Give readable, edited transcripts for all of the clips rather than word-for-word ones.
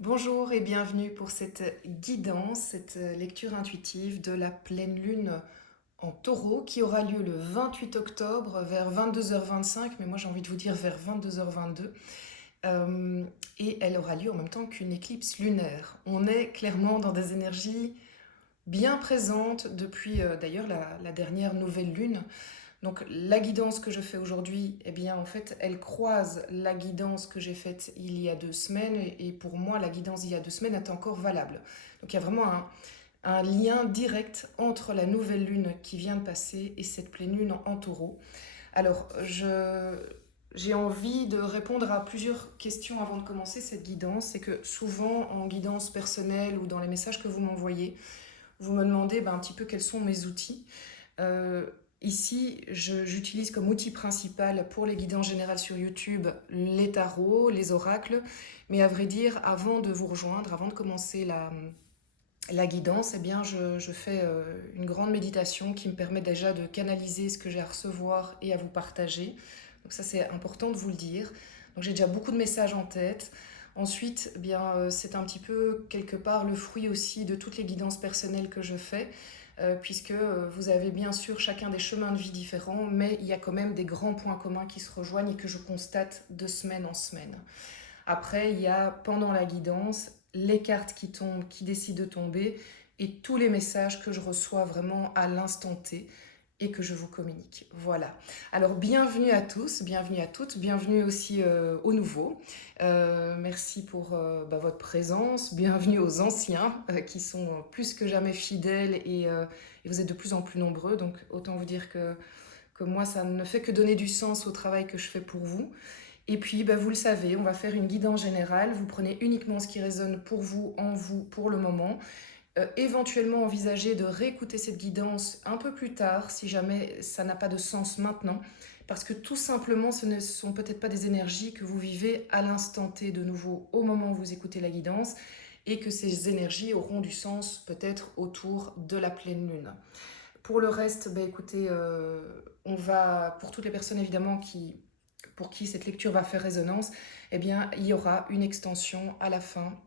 Bonjour et bienvenue pour cette guidance, cette lecture intuitive de la pleine lune en taureau qui aura lieu le 28 octobre vers 22h25, mais moi j'ai envie de vous dire vers 22h22. Et elle aura lieu en même temps qu'une éclipse lunaire. On est clairement dans des énergies bien présentes depuis d'ailleurs la dernière nouvelle lune. Donc la guidance que je fais aujourd'hui, eh bien en fait, elle croise la guidance que j'ai faite il y a 2 semaines et pour moi, la guidance d'il y a 2 semaines est encore valable. Donc il y a vraiment un lien direct entre la nouvelle lune qui vient de passer et cette pleine lune en taureau. Alors, j'ai envie de répondre à plusieurs questions avant de commencer cette guidance. C'est que souvent, en guidance personnelle ou dans les messages que vous m'envoyez, vous me demandez un petit peu quels sont mes outils. Euh, Ici, j'utilise comme outil principal pour les guidances générales sur YouTube les tarots, les oracles. Mais à vrai dire, avant de vous rejoindre, avant de commencer la guidance, eh bien, je fais une grande méditation qui me permet déjà de canaliser ce que j'ai à recevoir et à vous partager. Donc ça, c'est important de vous le dire. Donc j'ai déjà beaucoup de messages en tête. Ensuite, eh bien, c'est un petit peu quelque part le fruit aussi de toutes les guidances personnelles que je fais, puisque vous avez bien sûr chacun des chemins de vie différents, mais il y a quand même des grands points communs qui se rejoignent et que je constate de semaine en semaine. Après, il y a pendant la guidance les cartes qui tombent, qui décident de tomber, et tous les messages que je reçois vraiment à l'instant T et que je vous communique. Voilà. Alors bienvenue à tous, bienvenue à toutes, bienvenue aussi aux nouveaux. Merci pour votre présence, bienvenue aux anciens qui sont plus que jamais fidèles et vous êtes de plus en plus nombreux. Donc autant vous dire que moi, ça ne fait que donner du sens au travail que je fais pour vous. Et puis, vous le savez, on va faire une guidance générale. Vous prenez uniquement ce qui résonne pour vous, en vous, pour le moment. Éventuellement, envisagez de réécouter cette guidance un peu plus tard, si jamais ça n'a pas de sens maintenant. Parce que tout simplement, ce ne sont peut-être pas des énergies que vous vivez à l'instant T de nouveau, au moment où vous écoutez la guidance. Et que ces énergies auront du sens peut-être autour de la pleine lune. Pour le reste, écoutez, on va, pour toutes les personnes évidemment pour qui cette lecture va faire résonance, eh bien, il y aura une extension à la fin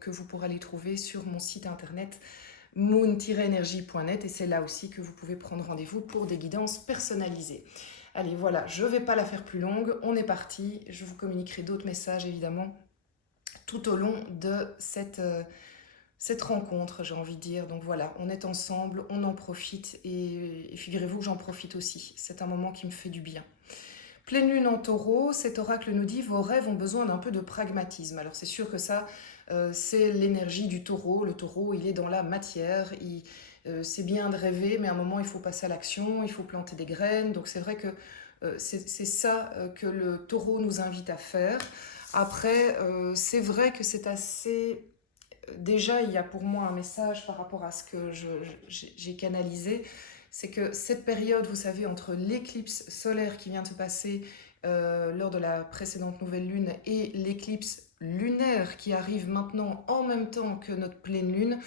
que vous pourrez aller trouver sur mon site internet moon-energie.net et c'est là aussi que vous pouvez prendre rendez-vous pour des guidances personnalisées. Allez, voilà, je ne vais pas la faire plus longue, on est parti, je vous communiquerai d'autres messages évidemment tout au long de cette rencontre, j'ai envie de dire. Donc voilà, on est ensemble, on en profite et figurez-vous que j'en profite aussi. C'est un moment qui me fait du bien. Pleine lune en taureau, cet oracle nous dit vos rêves ont besoin d'un peu de pragmatisme. Alors c'est sûr que ça, c'est l'énergie du taureau. Le taureau, il est dans la matière. C'est bien de rêver, mais à un moment, il faut passer à l'action, il faut planter des graines. Donc c'est vrai que c'est ça que le taureau nous invite à faire. Après, c'est vrai que c'est assez déjà, il y a pour moi un message par rapport à ce que j'ai canalisé, c'est que cette période, vous savez, entre l'éclipse solaire qui vient de se passer lors de la précédente nouvelle lune et l'éclipse lunaire qui arrive maintenant en même temps que notre pleine lune,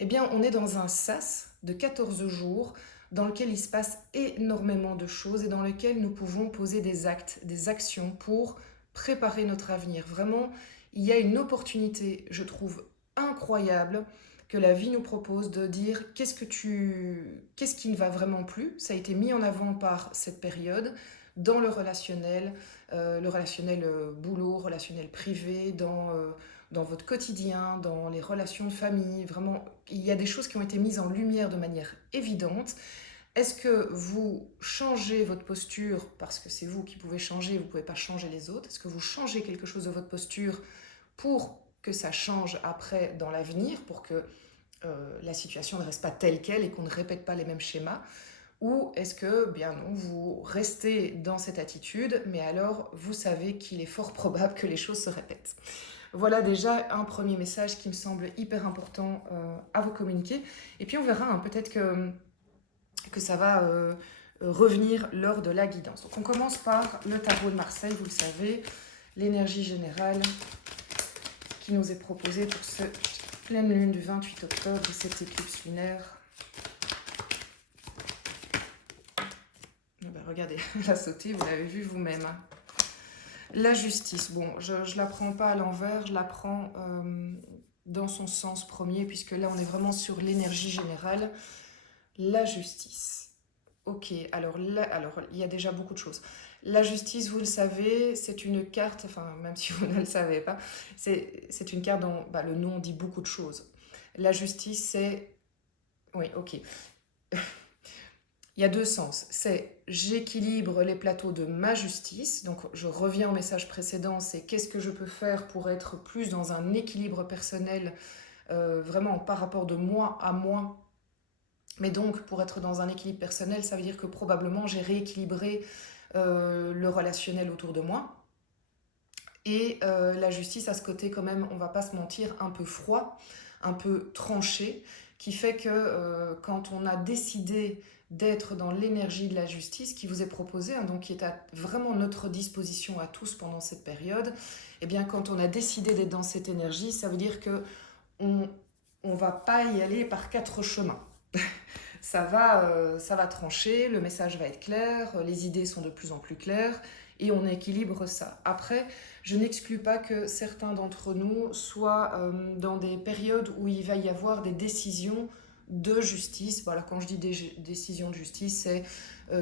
eh bien, on est dans un sas de 14 jours dans lequel il se passe énormément de choses et dans lequel nous pouvons poser des actes, des actions pour préparer notre avenir. Vraiment, il y a une opportunité, je trouve, incroyable que la vie nous propose de dire qu'est-ce qui ne va vraiment plus. Ça a été mis en avant par cette période dans le relationnel boulot, relationnel privé, dans votre quotidien, dans les relations de famille. Vraiment, il y a des choses qui ont été mises en lumière de manière évidente. Est-ce que vous changez votre posture parce que c'est vous qui pouvez changer, vous ne pouvez pas changer les autres? Est-ce que vous changez quelque chose de votre posture pour que ça change après dans l'avenir, pour que la situation ne reste pas telle qu'elle et qu'on ne répète pas les mêmes schémas? Ou est-ce que, bien non, vous restez dans cette attitude, mais alors vous savez qu'il est fort probable que les choses se répètent? Voilà déjà un premier message qui me semble hyper important à vous communiquer. Et puis on verra, hein, peut-être que ça va revenir lors de la guidance. Donc on commence par le tarot de Marseille, vous le savez, l'énergie générale qui nous est proposée pour cette pleine lune du 28 octobre et cette éclipse lunaire. Regardez, elle a sauté, vous l'avez vu vous-même. La justice, bon, je ne la prends pas à l'envers, je la prends dans son sens premier, puisque là, on est vraiment sur l'énergie générale. La justice. Ok, alors il y a déjà beaucoup de choses. La justice, vous le savez, c'est une carte, enfin, même si vous ne le savez pas, c'est une carte dont bah, le nom dit beaucoup de choses. La justice, c'est... Oui, ok. Il y a deux sens. C'est j'équilibre les plateaux de ma justice. Donc je reviens au message précédent, c'est qu'est-ce que je peux faire pour être plus dans un équilibre personnel, vraiment par rapport de moi à moi. Mais donc pour être dans un équilibre personnel, ça veut dire que probablement j'ai rééquilibré le relationnel autour de moi. Et la justice a ce côté quand même, on va pas se mentir, un peu froid, un peu tranché, qui fait que quand on a décidé d'être dans l'énergie de la justice qui vous est proposée, hein, donc qui est à vraiment notre disposition à tous pendant cette période, eh bien quand on a décidé d'être dans cette énergie, ça veut dire que on va pas y aller par quatre chemins. Ça va trancher, le message va être clair, les idées sont de plus en plus claires et on équilibre ça. Après, je n'exclus pas que certains d'entre nous soient dans des périodes où il va y avoir des décisions de justice. Voilà, quand je dis des décisions de justice, c'est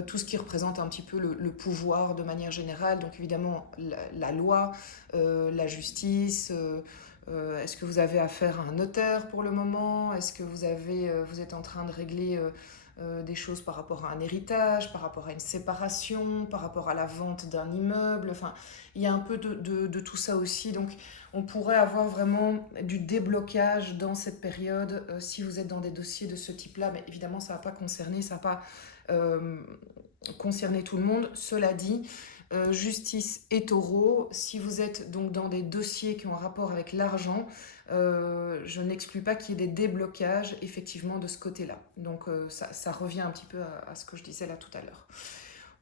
tout ce qui représente un petit peu le pouvoir de manière générale. Donc évidemment, la loi, la justice. Est-ce que vous avez affaire à un notaire pour le moment? Est-ce que vous êtes en train de régler des choses par rapport à un héritage, par rapport à une séparation, par rapport à la vente d'un immeuble? Enfin, il y a un peu de tout ça aussi. Donc, on pourrait avoir vraiment du déblocage dans cette période si vous êtes dans des dossiers de ce type-là. Mais évidemment, ça ne va pas concerner, ça va pas concerner tout le monde. Cela dit, justice et taureau, si vous êtes donc dans des dossiers qui ont un rapport avec l'argent, je n'exclus pas qu'il y ait des déblocages effectivement de ce côté-là. Donc ça revient un petit peu à ce que je disais là tout à l'heure.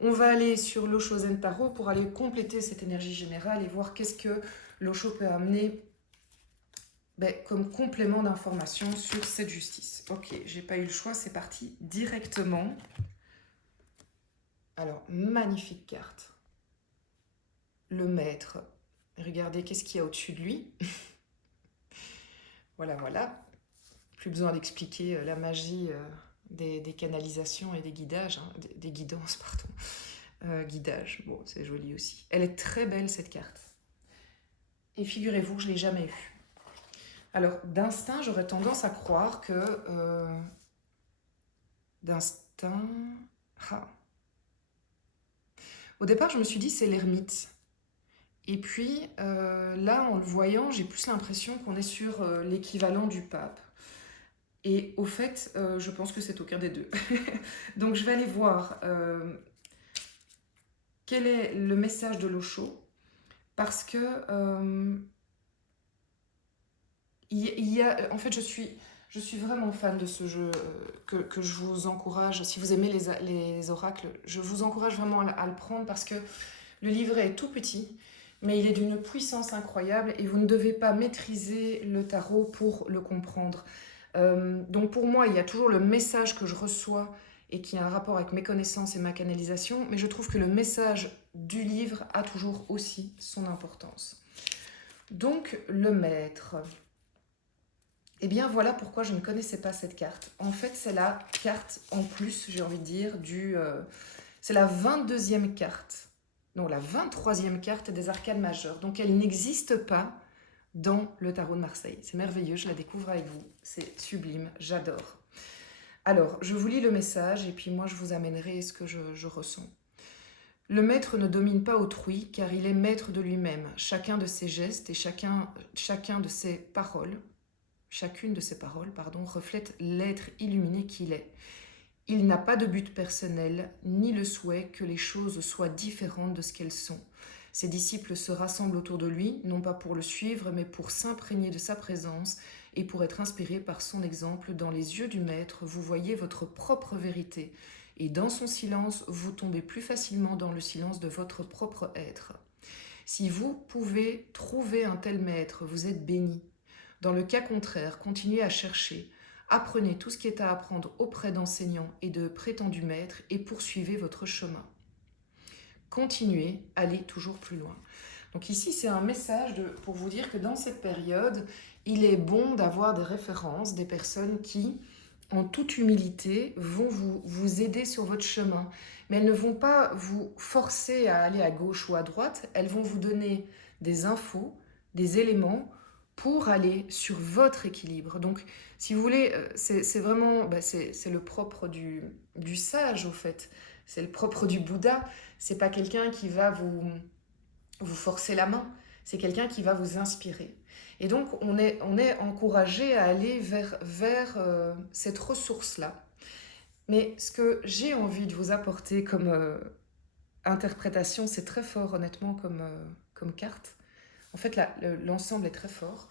On va aller sur l'Osho-Zen Tarot pour aller compléter cette énergie générale et voir qu'est-ce que l'Osho peut amener comme complément d'information sur cette justice. Ok, j'ai pas eu le choix, c'est parti directement. Alors, magnifique carte. Le maître. Regardez qu'est-ce qu'il y a au-dessus de lui. Voilà, voilà. Plus besoin d'expliquer la magie des canalisations et des guidages, hein, des guidances, pardon. Guidage, bon, c'est joli aussi. Elle est très belle cette carte. Et figurez-vous que je ne l'ai jamais eue. Alors, d'instinct, j'aurais tendance à croire que... d'instinct... Ah. Au départ, je me suis dit c'est l'ermite. Et puis, là, en le voyant, j'ai plus l'impression qu'on est sur l'équivalent du pape. Et au fait, je pense que c'est aucun des deux. Donc, je vais aller voir quel est le message de l'Osho. Parce que, en fait, je suis vraiment fan de ce jeu que je vous encourage. Si vous aimez les oracles, je vous encourage vraiment à le prendre parce que le livret est tout petit, mais il est d'une puissance incroyable et vous ne devez pas maîtriser le tarot pour le comprendre. Donc pour moi, il y a toujours le message que je reçois et qui a un rapport avec mes connaissances et ma canalisation, mais je trouve que le message du livre a toujours aussi son importance. Donc le maître. Eh bien voilà pourquoi je ne connaissais pas cette carte. En fait, c'est la carte en plus, j'ai envie de dire, c'est la 22e carte. Non, la 23e carte des arcanes majeures. Donc elle n'existe pas dans le tarot de Marseille. C'est merveilleux, je la découvre avec vous. C'est sublime, j'adore. Alors, je vous lis le message et puis moi je vous amènerai ce que je ressens. Le maître ne domine pas autrui car il est maître de lui-même. Chacun de ses gestes et chacun de ses paroles, chacune de ses paroles, reflète l'être illuminé qu'il est. Il n'a pas de but personnel, ni le souhait que les choses soient différentes de ce qu'elles sont. Ses disciples se rassemblent autour de lui, non pas pour le suivre, mais pour s'imprégner de sa présence et pour être inspirés par son exemple. Dans les yeux du Maître, vous voyez votre propre vérité, et dans son silence, vous tombez plus facilement dans le silence de votre propre être. Si vous pouvez trouver un tel Maître, vous êtes béni. Dans le cas contraire, continuez à chercher. Apprenez tout ce qui est à apprendre auprès d'enseignants et de prétendus maîtres et poursuivez votre chemin. Continuez, allez toujours plus loin. Donc ici, c'est un message pour vous dire que dans cette période, il est bon d'avoir des références, des personnes qui, en toute humilité, vont vous aider sur votre chemin. Mais elles ne vont pas vous forcer à aller à gauche ou à droite, elles vont vous donner des infos, des éléments pour aller sur votre équilibre. Donc, si vous voulez, c'est vraiment, c'est le propre du sage, au fait. C'est le propre du Bouddha. C'est pas quelqu'un qui va vous forcer la main. C'est quelqu'un qui va vous inspirer. Et donc, on est encouragé à aller vers cette ressource-là. Mais ce que j'ai envie de vous apporter comme interprétation, c'est très fort, honnêtement, comme carte. En fait, l'ensemble est très fort.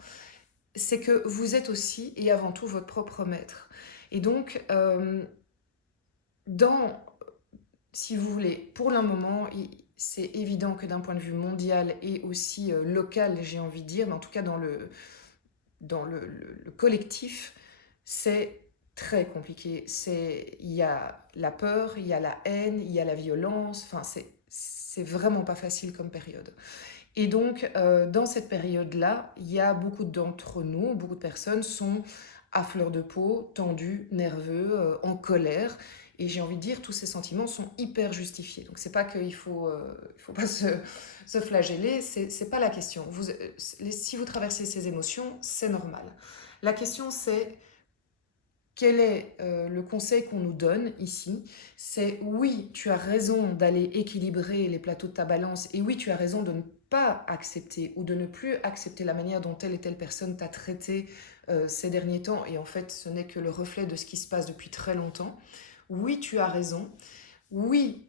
C'est que vous êtes aussi et avant tout votre propre maître. Et donc, si vous voulez, pour le moment, c'est évident que d'un point de vue mondial et aussi local, j'ai envie de dire, mais en tout cas dans le collectif, c'est très compliqué. Il y a la peur, il y a la haine, il y a la violence, enfin c'est vraiment pas facile comme période. Et donc, dans cette période-là, il y a beaucoup d'entre nous, beaucoup de personnes sont à fleur de peau, tendus, nerveux, en colère. Et j'ai envie de dire, tous ces sentiments sont hyper justifiés. Donc, c'est pas qu'il faut pas se flageller, c'est pas la question. Si vous traversez ces émotions, c'est normal. La question, c'est quel est le conseil qu'on nous donne ici? C'est oui, tu as raison d'aller équilibrer les plateaux de ta balance et oui, tu as raison de ne pas accepter ou de ne plus accepter la manière dont telle et telle personne t'a traité ces derniers temps et en fait ce n'est que le reflet de ce qui se passe depuis très longtemps. Oui, tu as raison. Oui,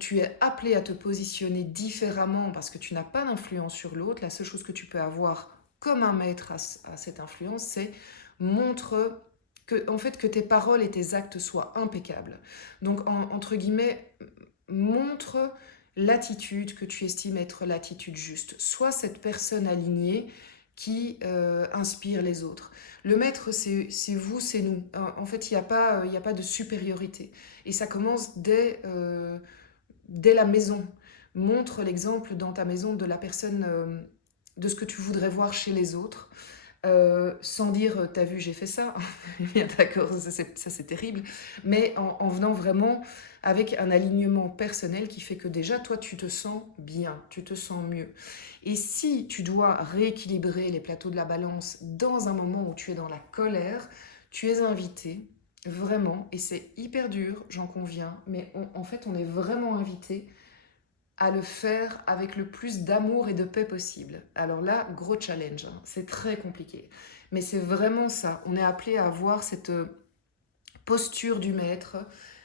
tu es appelé à te positionner différemment parce que tu n'as pas d'influence sur l'autre. La seule chose que tu peux avoir comme un maître à cette influence, c'est montre en fait, que tes paroles et tes actes soient impeccables. Donc, entre guillemets, montre l'attitude que tu estimes être l'attitude juste. Sois cette personne alignée qui inspire les autres. Le maître, c'est vous, c'est nous. En fait, il y a pas de supériorité. Et ça commence dès la maison. Montre l'exemple dans ta maison de la personne, de ce que tu voudrais voir chez les autres. Sans dire t'as vu j'ai fait ça, bien d'accord, ça c'est terrible, mais en venant vraiment avec un alignement personnel qui fait que déjà toi tu te sens bien, tu te sens mieux. Et si tu dois rééquilibrer les plateaux de la balance dans un moment où tu es dans la colère, tu es invité vraiment, et c'est hyper dur, j'en conviens, mais en fait on est vraiment invité à le faire avec le plus d'amour et de paix possible. Alors là, gros challenge, hein. C'est très compliqué. Mais c'est vraiment ça. On est appelé à avoir cette posture du maître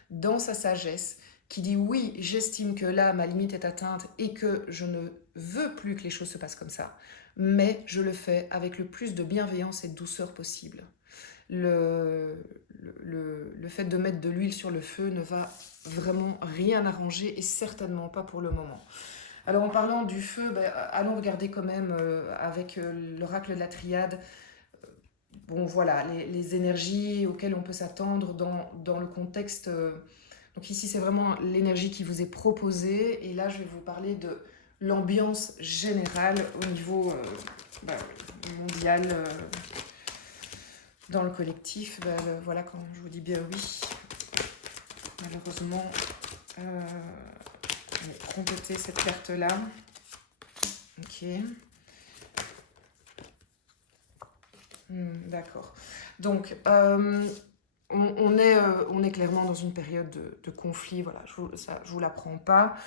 dans sa sagesse qui dit oui, j'estime que là, ma limite est atteinte et que je ne veux plus que les choses se passent comme ça. Mais je le fais avec le plus de bienveillance et de douceur possible. Le fait de mettre de l'huile sur le feu ne va vraiment rien arranger et certainement pas pour le moment. Alors en parlant du feu, allons regarder quand même avec l'oracle de la triade, bon voilà, les énergies auxquelles on peut s'attendre dans le contexte. Donc ici c'est vraiment l'énergie qui vous est proposée et là je vais vous parler de l'ambiance générale au niveau mondial. Dans le collectif, voilà, quand je vous dis bien oui, malheureusement, on va trompeter cette carte-là. Ok. D'accord. Donc, on est clairement dans une période de conflit, voilà, je vous l'apprends pas.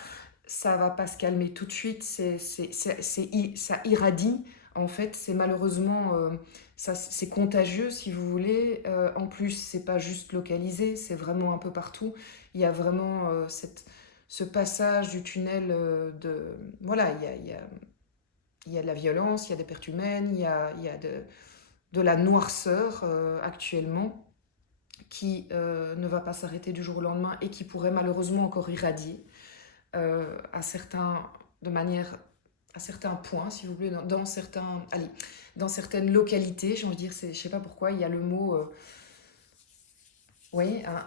Ça va pas se calmer tout de suite, ça irradie, en fait, c'est malheureusement, c'est contagieux si vous voulez. En plus, c'est pas juste localisé, c'est vraiment un peu partout. Il y a vraiment ce passage du tunnel voilà, il y a de la violence, il y a des pertes humaines, il y a de la noirceur actuellement qui ne va pas s'arrêter du jour au lendemain et qui pourrait malheureusement encore irradier à certains points, si vous voulez, dans certaines localités, j'ai envie de dire, je sais pas pourquoi, il y a le mot, oui, hein,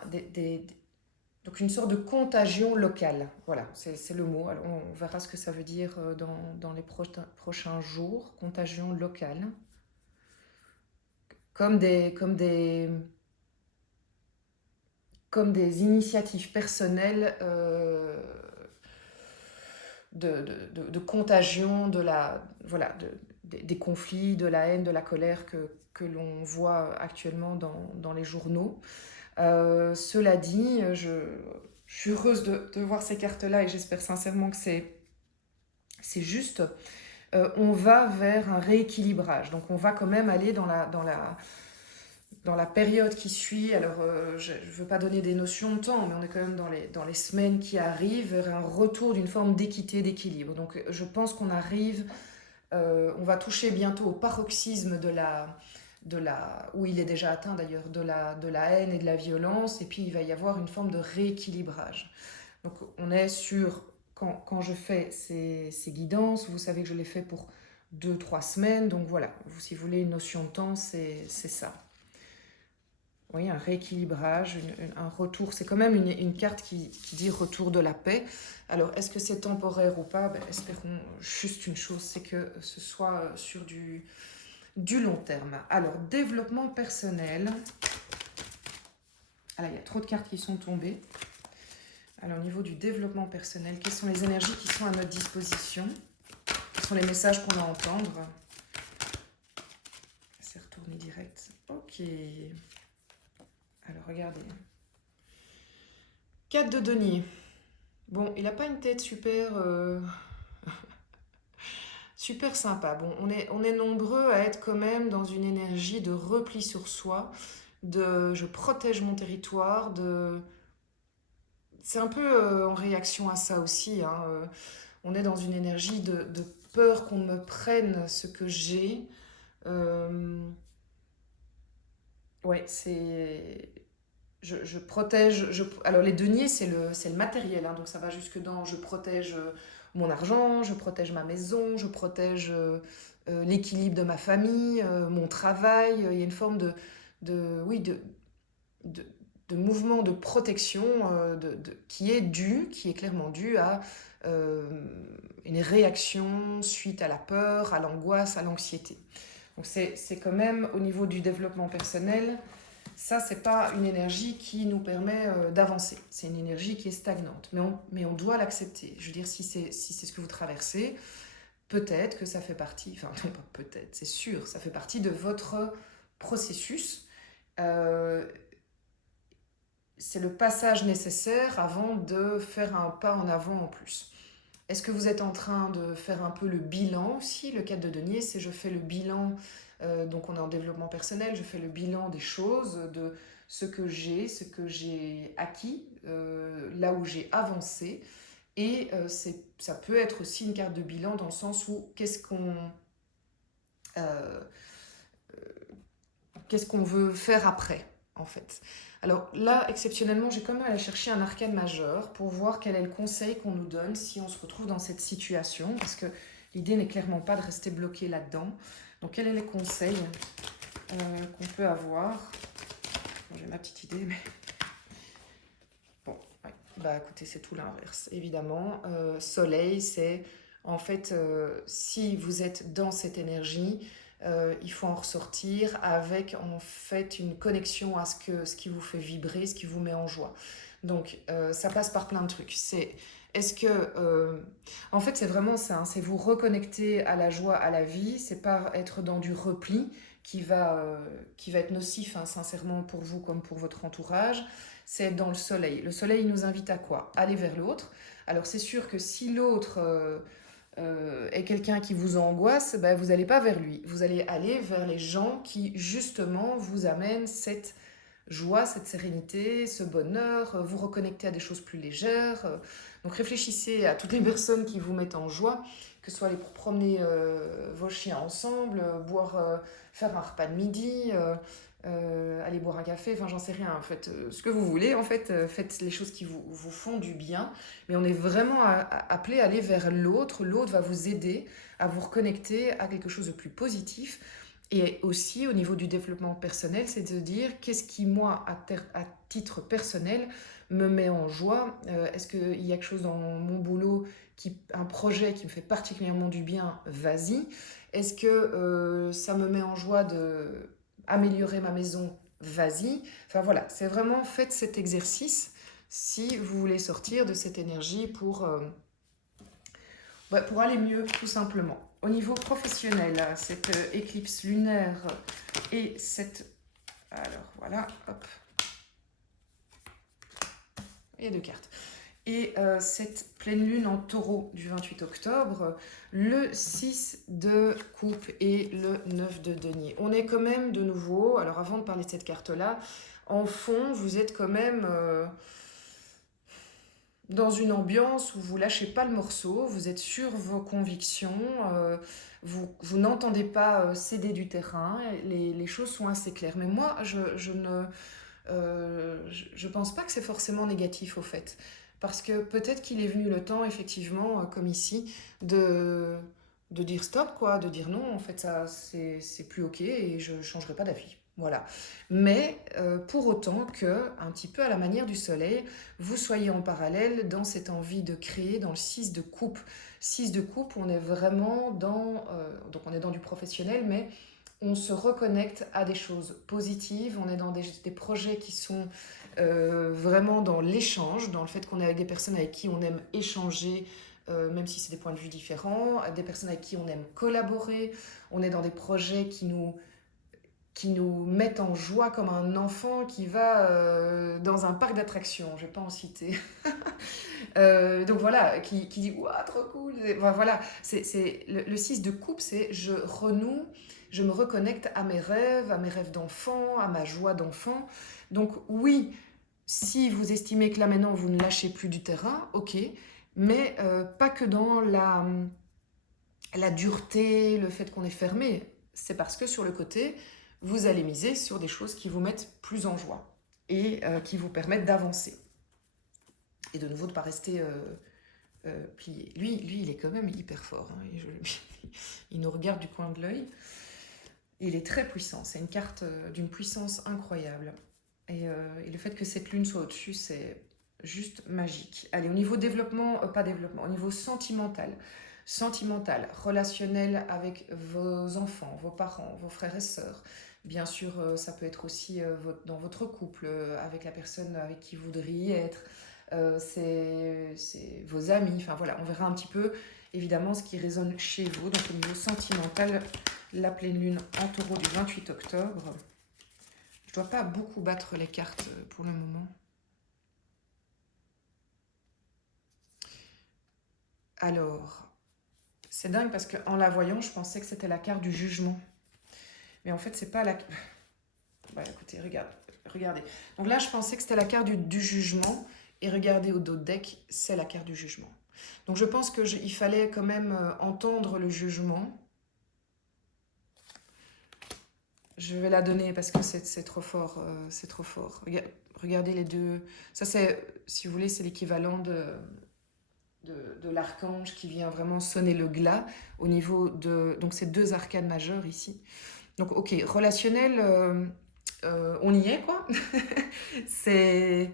Donc une sorte de contagion locale. Voilà, c'est le mot. Alors, on verra ce que ça veut dire dans les prochains jours. Contagion locale. Comme des, comme des, comme des initiatives personnelles de contagion voilà, des conflits, de la haine, de la colère que l'on voit actuellement dans les journaux. Cela dit, je suis heureuse de voir ces cartes-là et j'espère sincèrement que c'est juste. On va vers un rééquilibrage. Donc on va quand même aller dans la période qui suit. Alors je ne veux pas donner des notions de temps, mais on est quand même dans les semaines qui arrivent vers un retour d'une forme d'équité, d'équilibre. Donc je pense qu'on arrive, on va toucher bientôt au paroxysme où il est déjà atteint d'ailleurs, de la haine et de la violence, et puis il va y avoir une forme de rééquilibrage. Donc on est sur, quand je fais ces guidances, vous savez que je les fais pour 2 3 semaines, donc voilà, si vous voulez une notion de temps, c'est ça. Vous voyez, un rééquilibrage, un retour, c'est quand même une carte qui dit retour de la paix. Alors, est-ce que c'est temporaire ou pas? Espérons juste une chose, c'est que ce soit sur du long terme. Alors, développement personnel. Ah là, il y a trop de cartes qui sont tombées. Alors, au niveau du développement personnel, quelles sont les énergies qui sont à notre disposition? Quels sont les messages qu'on a à entendre? C'est retourné direct. Ok. Alors, regardez. 4 de denier. Bon, il n'a pas une tête super, super sympa. Bon, on est nombreux à être quand même dans une énergie de repli sur soi, de je protège mon territoire, c'est un peu en réaction à ça aussi, hein. On est dans une énergie de peur qu'on me prenne ce que j'ai. Euh, ouais, c'est... Je protège... alors les deniers, c'est le matériel, hein, donc ça va jusque dans... Je protège mon argent, je protège ma maison, je protège l'équilibre de ma famille, mon travail. Il y a une forme oui, de, de mouvement de protection qui est clairement dû à euh, une réaction suite à la peur, à l'angoisse, à l'anxiété. Donc c'est quand même au niveau du développement personnel, ça c'est pas une énergie qui nous permet d'avancer. C'est une énergie qui est stagnante, mais on doit l'accepter. Je veux dire, si c'est ce que vous traversez, peut-être que ça fait partie, enfin non pas peut-être, c'est sûr, ça fait partie de votre processus. Euh, c'est le passage nécessaire avant de faire un pas en avant en plus. Est-ce que vous êtes en train de faire un peu le bilan aussi? Le cadre de denier, c'est je fais le bilan, donc on est en développement personnel, je fais le bilan des choses, de ce que j'ai acquis, là où j'ai avancé. Et ça peut être aussi une carte de bilan dans le sens où euh, qu'est-ce qu'on veut faire après, en fait. Alors là, exceptionnellement, j'ai quand même allé chercher un arcane majeur pour voir quel est le conseil qu'on nous donne si on se retrouve dans cette situation, parce que l'idée n'est clairement pas de rester bloqué là-dedans. Donc quels sont les conseils qu'on peut avoir? Bon, j'ai ma petite idée, mais... Bon, ouais. Bah écoutez, c'est tout l'inverse, évidemment. Soleil, c'est en fait, si vous êtes dans cette énergie, il faut en ressortir avec en fait une connexion à ce qui vous fait vibrer, ce qui vous met en joie. Donc ça passe par plein de trucs. Est-ce que en fait c'est vraiment ça, hein, c'est vous reconnecter à la joie, à la vie. C'est pas être dans du repli qui va être nocif, hein, sincèrement pour vous comme pour votre entourage. C'est être dans le soleil. Le soleil nous invite à quoi? Aller vers l'autre. Alors c'est sûr que si l'autre est quelqu'un qui vous angoisse, ben, vous n'allez pas vers lui. Vous allez aller vers les gens qui, justement, vous amènent cette joie, cette sérénité, ce bonheur, vous reconnecter à des choses plus légères. Donc réfléchissez à toutes les personnes qui vous mettent en joie, que ce soit aller pour promener vos chiens ensemble, faire un repas de midi, aller boire un café, enfin j'en sais rien, en fait, ce que vous voulez, en fait, faites les choses qui vous font du bien, mais on est vraiment appelé à aller vers l'autre. L'autre va vous aider à vous reconnecter à quelque chose de plus positif, Et aussi, au niveau du développement personnel, c'est de dire qu'est-ce qui, moi, à titre personnel, me met en joie. Est-ce qu'il y a quelque chose dans mon boulot, un projet qui me fait particulièrement du bien? Vas-y. Est-ce que ça me met en joie de améliorer ma maison? Vas-y. Enfin voilà, c'est vraiment faites cet exercice si vous voulez sortir de cette énergie pour aller mieux, tout simplement. Au niveau professionnel, cette éclipse lunaire et cette... Alors voilà, hop. Il y a deux cartes. Et cette pleine lune en taureau du 28 octobre, le 6 de coupe et le 9 de denier. On est quand même de nouveau, alors avant de parler de cette carte-là, en fond, vous êtes quand même... dans une ambiance où vous lâchez pas le morceau, vous êtes sur vos convictions, vous n'entendez pas céder du terrain, les choses sont assez claires. Mais moi, je pense pas que c'est forcément négatif au fait. Parce que peut-être qu'il est venu le temps, effectivement, comme ici, de dire stop, quoi, de dire non, en fait, ça, c'est plus ok et je changerai pas d'avis. Voilà. Mais pour autant que, un petit peu à la manière du soleil, vous soyez en parallèle dans cette envie de créer, dans le 6 de coupe. 6 de coupe, on est vraiment dans, donc on est dans du professionnel, mais on se reconnecte à des choses positives, on est dans des projets qui sont vraiment dans l'échange, dans le fait qu'on est avec des personnes avec qui on aime échanger, même si c'est des points de vue différents, des personnes avec qui on aime collaborer, on est dans des projets qui nous mettent en joie comme un enfant qui va dans un parc d'attractions, je ne vais pas en citer. Donc voilà, qui dit ouah, trop cool. Enfin, voilà, c'est le 6 de coupe, c'est je renoue, je me reconnecte à mes rêves d'enfant, à ma joie d'enfant. Donc oui, si vous estimez que là maintenant vous ne lâchez plus du terrain, ok, mais pas que dans la dureté, le fait qu'on est fermé. C'est parce que sur le côté, vous allez miser sur des choses qui vous mettent plus en joie et qui vous permettent d'avancer. Et de nouveau, de ne pas rester plié. Lui, il est quand même hyper fort. Hein. Il nous regarde du coin de l'œil. Il est très puissant. C'est une carte d'une puissance incroyable. Et le fait que cette lune soit au-dessus, c'est juste magique. Allez, au niveau développement, pas développement, au niveau sentimental. Sentimental, relationnel avec vos enfants, vos parents, vos frères et sœurs. Bien sûr, ça peut être aussi dans votre couple, avec la personne avec qui vous voudriez être. C'est vos amis. Enfin voilà, on verra un petit peu évidemment ce qui résonne chez vous. Donc au niveau sentimental, la pleine lune en taureau du 28 octobre. Je dois pas beaucoup battre les cartes pour le moment. Alors, c'est dingue parce qu'en la voyant, je pensais que c'était la carte du jugement. Mais en fait, c'est pas la... Bah écoutez, regardez. Donc là, je pensais que c'était la carte du jugement. Et regardez au dos de deck, c'est la carte du jugement. Donc je pense qu'il fallait quand même entendre le jugement. Je vais la donner parce que c'est trop fort. C'est trop fort. Regardez les deux. Ça, c'est, si vous voulez, c'est l'équivalent de l'archange qui vient vraiment sonner le glas au niveau de... Donc, c'est deux arcanes majeures ici. Donc, ok, relationnel, on y est, quoi. c'est...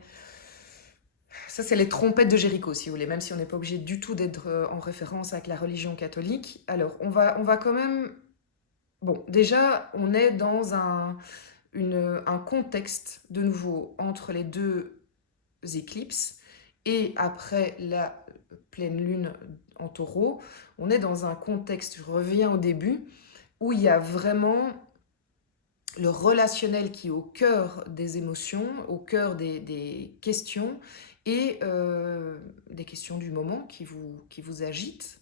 Ça, c'est les trompettes de Jéricho, si vous voulez, même si on n'est pas obligé du tout d'être en référence avec la religion catholique. Alors, on va quand même... Bon, déjà, on est dans un contexte, de nouveau, entre les deux éclipses, et après la pleine lune en taureau, on est dans un contexte, je reviens au début, où il y a vraiment le relationnel qui est au cœur des émotions, au cœur des questions, et des questions du moment qui vous agitent.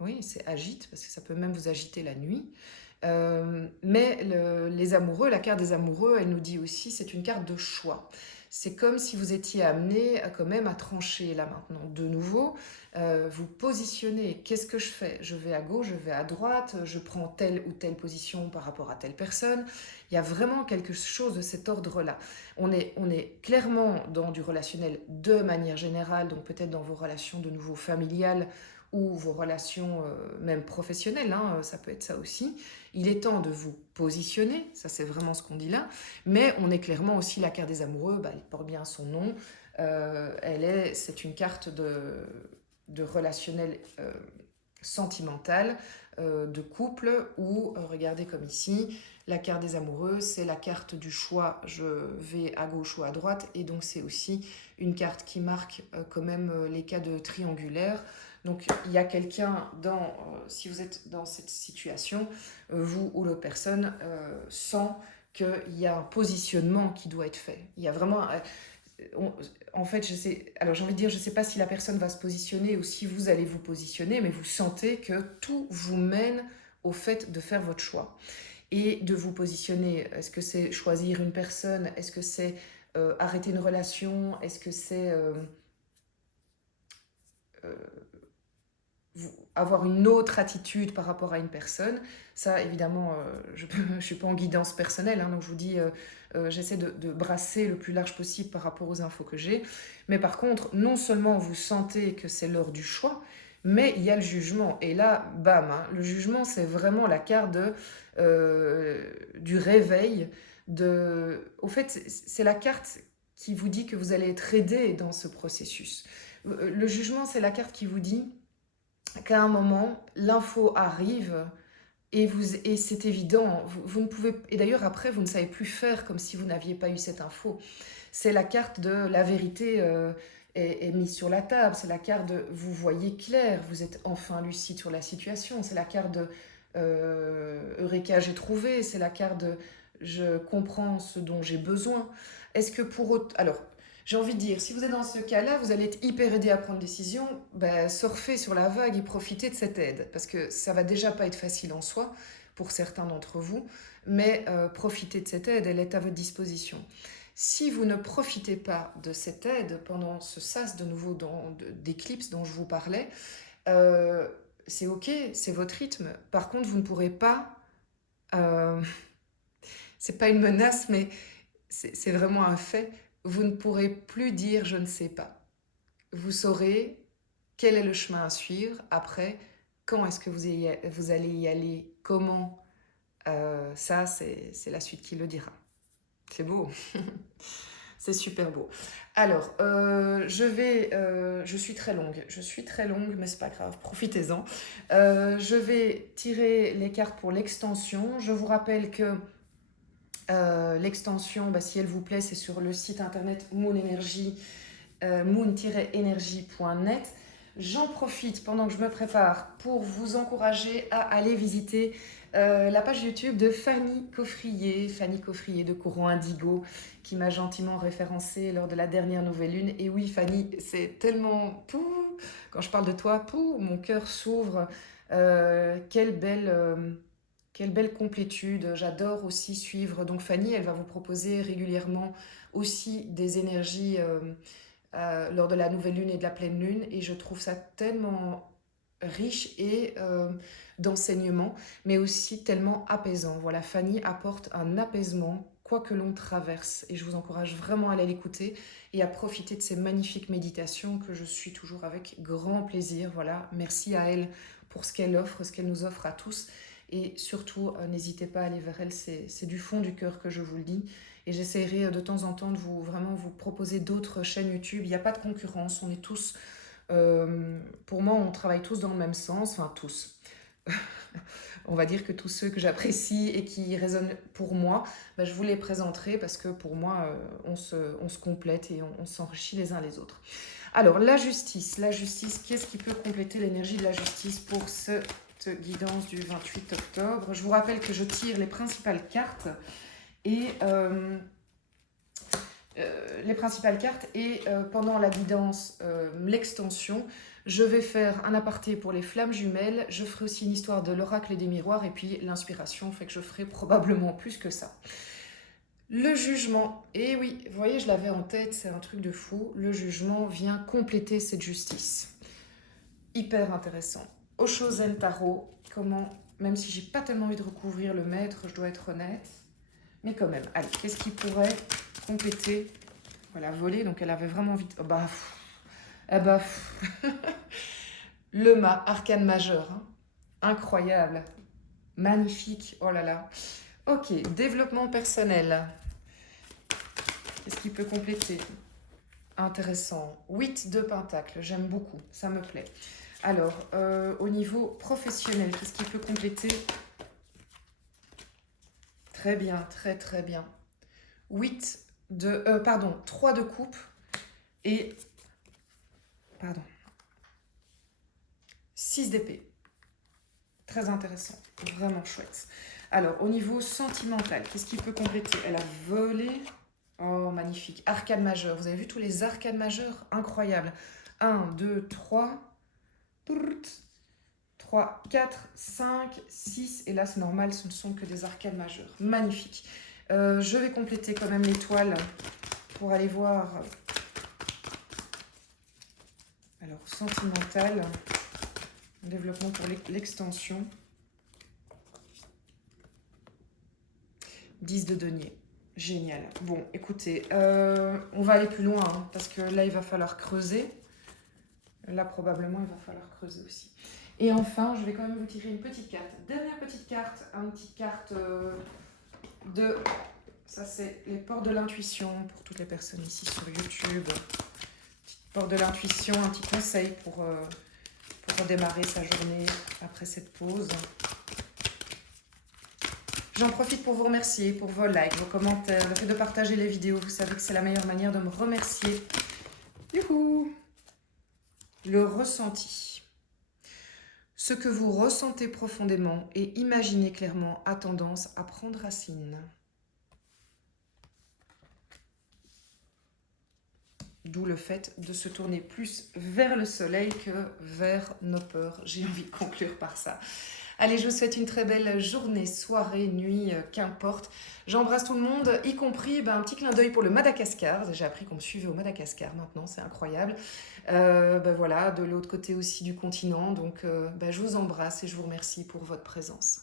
Oui, c'est agite, parce que ça peut même vous agiter la nuit. Mais les amoureux, la carte des amoureux, elle nous dit aussi, c'est une carte de choix. C'est comme si vous étiez amené quand même à trancher là maintenant. De nouveau, vous positionnez. Qu'est-ce que je fais? Je vais à gauche, je vais à droite, je prends telle ou telle position par rapport à telle personne. Il y a vraiment quelque chose de cet ordre-là. On est clairement dans du relationnel de manière générale, donc peut-être dans vos relations de nouveau familiales, ou vos relations même professionnelles, hein, ça peut être ça aussi. Il est temps de vous positionner, ça c'est vraiment ce qu'on dit là, mais on est clairement aussi la carte des amoureux, elle porte bien son nom, c'est une carte de relationnel sentimental, de couple, où, regardez comme ici, la carte des amoureux, c'est la carte du choix, je vais à gauche ou à droite, et donc c'est aussi une carte qui marque quand même les cas de triangulaire. Donc il y a quelqu'un si vous êtes dans cette situation, vous ou l'autre personne sent qu'il y a un positionnement qui doit être fait. Il y a vraiment... en fait, j'ai envie de dire, je ne sais pas si la personne va se positionner ou si vous allez vous positionner, mais vous sentez que tout vous mène au fait de faire votre choix et de vous positionner. Est-ce que c'est choisir une personne? Est-ce que c'est arrêter une relation? Est-ce que c'est euh, avoir une autre attitude par rapport à une personne? Ça, évidemment, je ne suis pas en guidance personnelle, hein, donc je vous dis, j'essaie de brasser le plus large possible par rapport aux infos que j'ai. Mais par contre, non seulement vous sentez que c'est l'heure du choix, mais il y a le jugement. Et là, bam, hein, le jugement, c'est vraiment la carte du réveil. Au fait, c'est la carte qui vous dit que vous allez être aidé dans ce processus. Le jugement, c'est la carte qui vous dit qu'à un moment, l'info arrive et c'est évident. Vous ne pouvez, et d'ailleurs, après, vous ne savez plus faire comme si vous n'aviez pas eu cette info. C'est la carte de la vérité est mise sur la table. C'est la carte de vous voyez clair, vous êtes enfin lucide sur la situation. C'est la carte de Eureka, j'ai trouvé. C'est la carte de je comprends ce dont j'ai besoin. Est-ce que pour autre. Alors, j'ai envie de dire, si vous êtes dans ce cas-là, vous allez être hyper aidé à prendre des décisions, ben, surfez sur la vague et profitez de cette aide. Parce que ça va déjà pas être facile en soi, pour certains d'entre vous, mais profitez de cette aide, elle est à votre disposition. Si vous ne profitez pas de cette aide pendant ce sas de nouveau d'éclipse dont je vous parlais, euh, c'est ok, c'est votre rythme. Par contre, vous ne pourrez pas... euh, c'est pas une menace, mais c'est vraiment un fait. Vous ne pourrez plus dire je ne sais pas. Vous saurez quel est le chemin à suivre après, quand est-ce que vous allez y aller, comment. Ça, c'est la suite qui le dira. C'est beau. C'est super beau. Alors, je suis très longue, mais c'est pas grave, profitez-en. Je vais tirer les cartes pour l'extension. Je vous rappelle que l'extension, bah, si elle vous plaît, c'est sur le site internet moon-energy.net. J'en profite pendant que je me prépare pour vous encourager à aller visiter la page YouTube de Fanny Coffrier de Courant Indigo, qui m'a gentiment référencée lors de la dernière nouvelle lune. Et oui, Fanny, c'est tellement... Pouh, quand je parle de toi, pouh, mon cœur s'ouvre. Quelle belle complétude. J'adore aussi suivre. Donc Fanny, elle va vous proposer régulièrement aussi des énergies lors de la nouvelle lune et de la pleine lune. Et je trouve ça tellement riche et d'enseignements, mais aussi tellement apaisant. Voilà, Fanny apporte un apaisement quoi que l'on traverse. Et je vous encourage vraiment à aller l'écouter et à profiter de ces magnifiques méditations que je suis toujours avec grand plaisir. Voilà, merci à elle pour ce qu'elle offre, ce qu'elle nous offre à tous. Et surtout, n'hésitez pas à aller vers elle, c'est du fond du cœur que je vous le dis. Et j'essaierai de temps en temps de vraiment vous proposer d'autres chaînes YouTube. Il n'y a pas de concurrence, on est tous, pour moi, on travaille tous dans le même sens, enfin tous. On va dire que tous ceux que j'apprécie et qui résonnent pour moi, ben, je vous les présenterai parce que pour moi, on se complète et on s'enrichit les uns les autres. Alors, la justice, qu'est-ce qui peut compléter l'énergie de la justice pour cette guidance du 28 octobre? Je vous rappelle que je tire les principales cartes et pendant la guidance, l'extension, je vais faire un aparté pour les flammes jumelles, je ferai aussi une histoire de l'oracle et des miroirs, et puis l'inspiration fait que je ferai probablement plus que ça. Le jugement, et oui, vous voyez, je l'avais en tête, c'est un truc de fou, le jugement vient compléter cette justice. Hyper intéressant. Oshozen Tarot, comment, même si j'ai pas tellement envie de recouvrir le maître, je dois être honnête, mais quand même, allez, qu'est-ce qui pourrait compléter? Voilà, volé, donc elle avait vraiment envie de... Oh bah, le mât, arcane majeur, hein. Incroyable. Magnifique, oh là là. Ok, développement personnel. Qu'est-ce qui peut compléter? Intéressant. 8 de pentacle, j'aime beaucoup, ça me plaît. Alors, au niveau professionnel, qu'est-ce qui peut compléter? Très bien, très très bien. 3 de coupe et, pardon, 6 d'épée. Très intéressant, vraiment chouette. Alors, au niveau sentimental, qu'est-ce qui peut compléter? Elle a volé. Oh, magnifique. Arcane majeur. Vous avez vu tous les arcanes majeurs? Incroyable. 1, 2, 3. 3, 4, 5, 6. Et là, c'est normal, ce ne sont que des arcanes majeures. Magnifique. Je vais compléter quand même l'étoile pour aller voir. Alors, sentimental. Développement pour l'extension. 10 de denier. Génial. Bon, écoutez, on va aller plus loin, hein, parce que là, il va falloir creuser. Là, probablement, il va falloir creuser aussi. Et enfin, je vais quand même vous tirer une petite carte. Dernière petite carte, une petite carte de... Ça, c'est les portes de l'intuition pour toutes les personnes ici sur YouTube. Petite porte de l'intuition, un petit conseil pour redémarrer sa journée après cette pause. J'en profite pour vous remercier pour vos likes, vos commentaires, le fait de partager les vidéos. Vous savez que c'est la meilleure manière de me remercier. Youhou! Le ressenti. Ce que vous ressentez profondément et imaginez clairement a tendance à prendre racine. D'où le fait de se tourner plus vers le soleil que vers nos peurs. J'ai envie de conclure par ça. Allez, je vous souhaite une très belle journée, soirée, nuit, qu'importe. J'embrasse tout le monde, y compris un petit clin d'œil pour le Madagascar. J'ai appris qu'on me suivait au Madagascar maintenant, c'est incroyable. Voilà, de l'autre côté aussi du continent. Donc, je vous embrasse et je vous remercie pour votre présence.